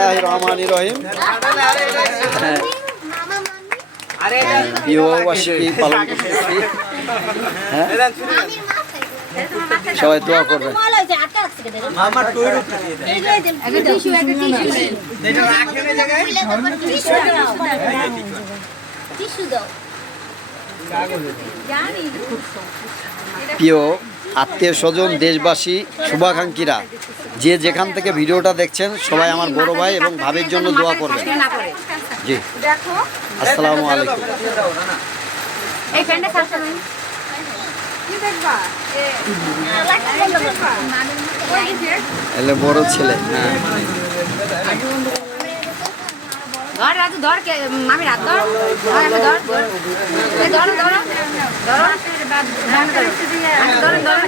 বিসমিল্লাহির রহমানির রহিম। বিবাহবার্ষিকী পালন করতেছি। হ্যাঁ, সবাই দোয়া করবেন। প্রিয় আত্মীয় স্বজন, দেশবাসী, শুভাকাঙ্ক্ষীরা, যে যেখান থেকে ভিডিওটা দেখছেন সবাই আমার বড় ভাই এবং ভাবির জন্য দোয়া করবেন। জি, আসসালামু আলাইকুম। এলে বড় ছেলে। হ্যাঁ, ধর রাজু, ধর মামির হাত ধর, ধর ধর ধর ধর